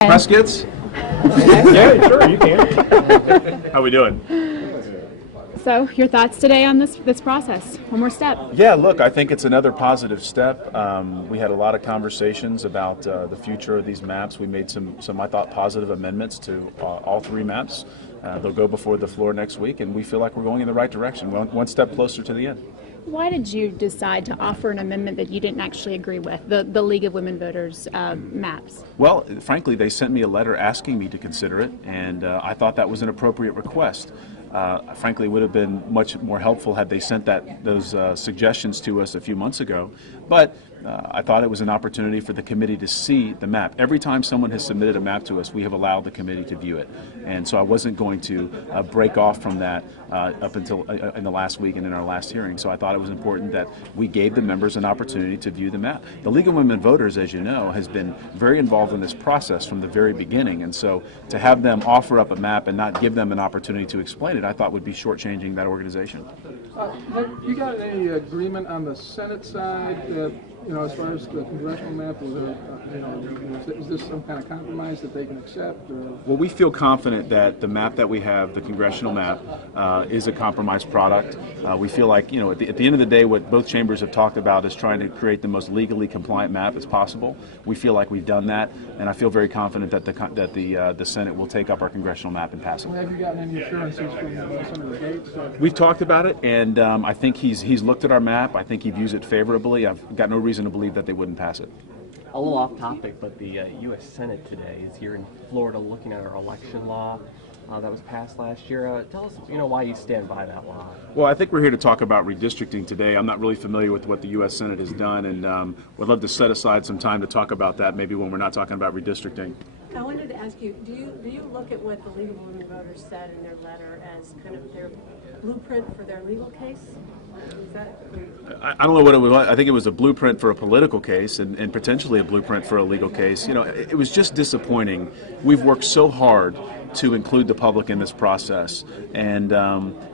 Press gets? Yeah, sure, you can. How we doing? So, your thoughts today on this process? One more step. Yeah, look, I think it's another positive step. We had a lot of conversations about the future of these maps. We made some I thought, positive amendments to all three maps. They'll go before the floor next week, and we feel like we're going in the right direction, one step closer to the end. Why did you decide to offer an amendment that you didn't actually agree with, the League of Women Voters maps? Well, frankly, they sent me a letter asking me to consider it, and I thought that was an appropriate request. Frankly, it would have been much more helpful had they sent those suggestions to us a few months ago. But I thought it was an opportunity for the committee to see the map. Every time someone has submitted a map to us, we have allowed the committee to view it. And so I wasn't going to break off from that up until in the last week and in our last hearing. So I thought it was important that we gave the members an opportunity to view the map. The League of Women Voters, as you know, has been very involved in this process from the very beginning. And so to have them offer up a map and not give them an opportunity to explain it, I thought would be shortchanging that organization. Have you got any agreement on the Senate side? As far as the congressional map, is this some kind of compromise that they can accept? Well, we feel confident that the map that we have, the congressional map, is a compromised product. We feel like, at the end of the day, what both chambers have talked about is trying to create the most legally compliant map as possible. We feel like we've done that, and I feel very confident that the Senate will take up our congressional map and pass it. Have you gotten any assurances from Senator Gates? We've talked about it, and I think he's looked at our map. I think he views it favorably. I've got no reason to believe that they wouldn't pass it. A little off topic, but the U.S. Senate today is here in Florida looking at our election law that was passed last year. Tell us, why you stand by that law. Well, I think we're here to talk about redistricting today. I'm not really familiar with what the U.S. Senate has done, and would love to set aside some time to talk about that, maybe when we're not talking about redistricting. I wanted to ask you, do you look at what the League of Women Voters said in their letter as kind of their blueprint for their legal case? I don't know what it was. I think it was a blueprint for a political case and potentially a blueprint for a legal case. It was just disappointing. We've worked so hard to include the public in this process, and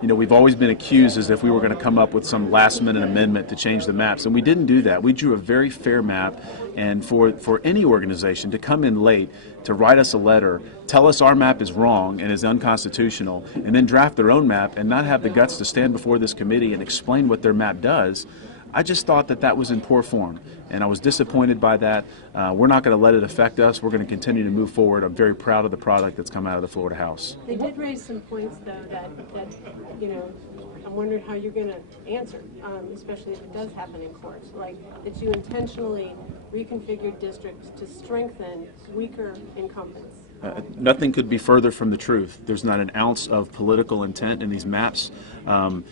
we've always been accused as if we were going to come up with some last-minute amendment to change the maps, and we didn't do that. We drew a very fair map, and for any organization to come in late to write us a letter, tell us our map is wrong and is unconstitutional, and then draft their own map and not have the guts to stand before this committee and explain what their map does, I just thought that was in poor form, and I was disappointed by that. We're not going to let it affect us. We're going to continue to move forward. I'm very proud of the product that's come out of the Florida House. They did raise some points, though, that I'm wondering how you're going to answer, especially if it does happen in court, like that you intentionally reconfigured districts to strengthen weaker incumbents. Nothing could be further from the truth. There's not an ounce of political intent in these maps. You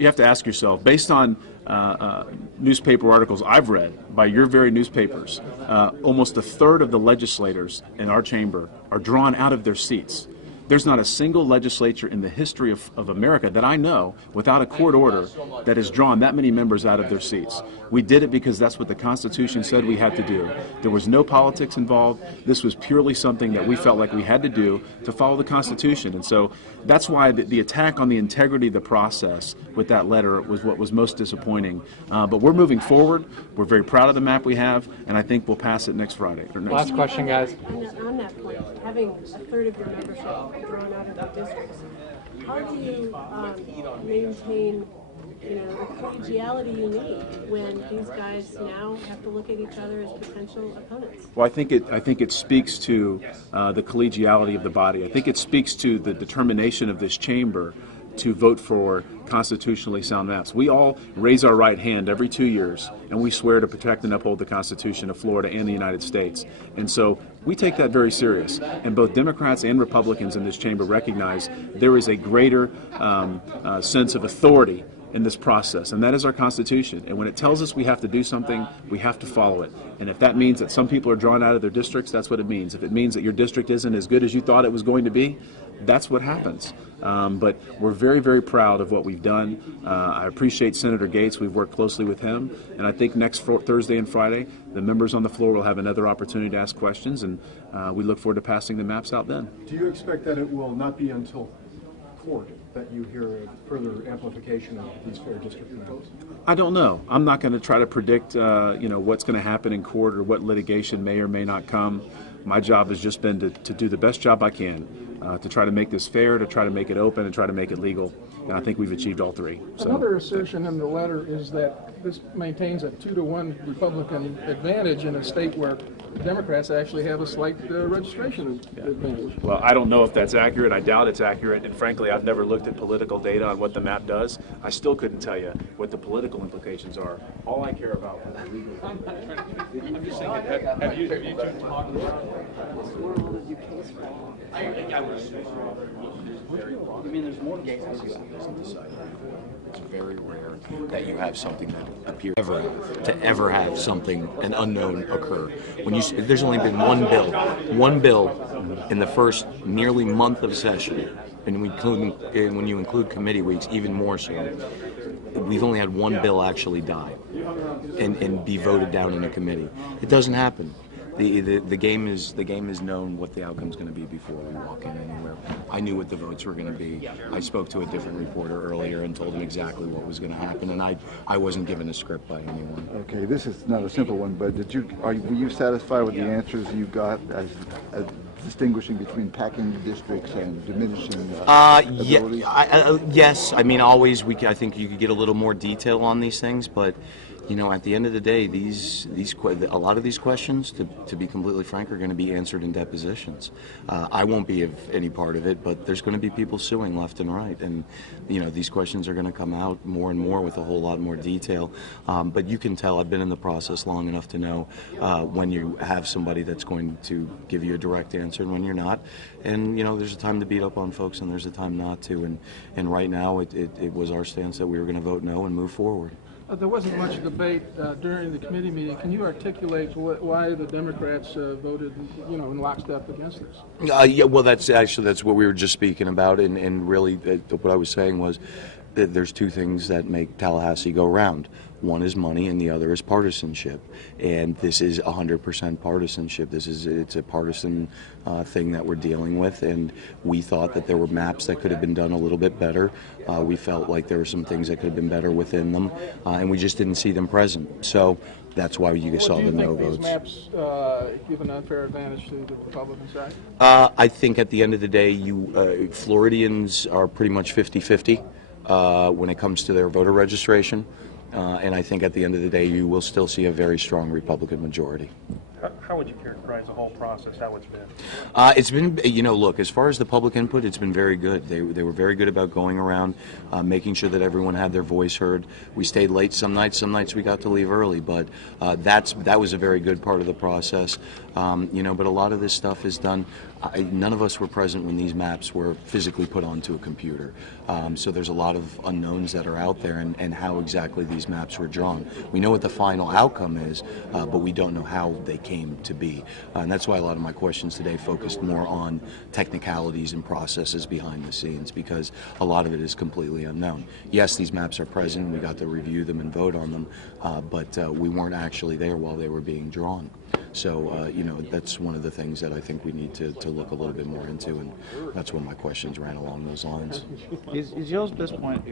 have to ask yourself, based on newspaper articles I've read by your very newspapers, almost a third of the legislators in our chamber are drawn out of their seats. There's not a single legislature in the history of America that I know without a court order that has drawn that many members out of their seats. We did it because that's what the Constitution said we had to do. There was no politics involved. This was purely something that we felt like we had to do to follow the Constitution. And so that's why the attack on the integrity of the process with that letter was what was most disappointing. But we're moving forward. We're very proud of the map we have, and I think we'll pass it next Friday. Last question, guys. On that point, having a third of your membership drawn out of the districts, how do you maintain the collegiality you need when these guys now have to look at each other as potential opponents? Well, I think it speaks to the collegiality of the body. I think it speaks to the determination of this chamber to vote for constitutionally sound maps. We all raise our right hand every 2 years, and we swear to protect and uphold the Constitution of Florida and the United States. And so we take that very serious. And both Democrats and Republicans in this chamber recognize there is a greater sense of authority in this process, and that is our Constitution. And when it tells us we have to do something, we have to follow it. And if that means that some people are drawn out of their districts, that's what it means. If it means that your district isn't as good as you thought it was going to be, that's what happens. But we're very, very proud of what we've done. I appreciate Senator Gates. We've worked closely with him. And I think next Thursday and Friday, the members on the floor will have another opportunity to ask questions, and we look forward to passing the maps out then. Do you expect that it will not be until court that you hear a further amplification of these fair district maps? I don't know. I'm not going to try to predict, what's going to happen in court or what litigation may or may not come. My job has just been to do the best job I can, to try to make this fair, to try to make it open, and try to make it legal. And I think we've achieved all three. So, another assertion in the letter is that this maintains a 2-to-1 Republican advantage in a state where Democrats actually have a slight registration advantage. well, I don't know if that's accurate. I doubt it's accurate. And frankly, I've never looked at political data on what the map does. I still couldn't tell you what the political implications are. All I care about is the legal. I'm just saying, have you two talked about I mean, there's more cases it's very rare that you have something that appears to ever have something, an unknown, occur. When there's only been one bill in the first nearly month of session, and when you include committee weeks, even more so. We've only had one bill actually die and be voted down in a committee. It doesn't happen. The game is known what the outcome's going to be before we walk in anywhere. I knew what the votes were going to be. I spoke to a different reporter earlier and told him exactly what was going to happen, and I wasn't given a script by anyone. Okay, this is not a simple one, but were you satisfied with the answers you got as distinguishing between packing districts and diminishing abilities? Yes. I mean, always I think you could get a little more detail on these things, but you know, at the end of the day, a lot of these questions, to be completely frank, are going to be answered in depositions. I won't be of any part of it, but there's going to be people suing left and right, and you know, these questions are going to come out more and more with a whole lot more detail. But you can tell I've been in the process long enough to know when you have somebody that's going to give you a direct answer and when you're not. And you know, there's a time to beat up on folks and there's a time not to. And right now, it was our stance that we were going to vote no and move forward. There wasn't much debate during the committee meeting. Can you articulate why the Democrats voted, you know, in lockstep against this? Yeah, well, that's what we were just speaking about, and really what I was saying was that there's two things that make Tallahassee go round. One is money, and the other is partisanship. And this is 100% partisanship. It's a partisan thing that we're dealing with, and we thought that there were maps that could have been done a little bit better. We felt like there were some things that could have been better within them, and we just didn't see them present. So that's why you saw the no votes. Do you think these maps give an unfair advantage to the Republican side? I think at the end of the day, Floridians are pretty much 50-50 when it comes to their voter registration. And I think at the end of the day, you will still see a very strong Republican majority. How would you characterize the whole process, how it's been? It's been, you know, look, as far as the public input, it's been very good. They were very good about going around, making sure that everyone had their voice heard. We stayed late some nights we got to leave early, but that was a very good part of the process. You know, but a lot of this stuff is done. None of us were present when these maps were physically put onto a computer. So there's a lot of unknowns that are out there and how exactly these maps were drawn. We know what the final outcome is, but we don't know how they came to be. And that's why a lot of my questions today focused more on technicalities and processes behind the scenes, because a lot of it is completely unknown. Yes, these maps are present, we got to review them and vote on them, but we weren't actually there while they were being drawn. So, you know, that's one of the things that I think we need to look a little bit more into, and that's when my questions ran along those lines. Is y'all's best point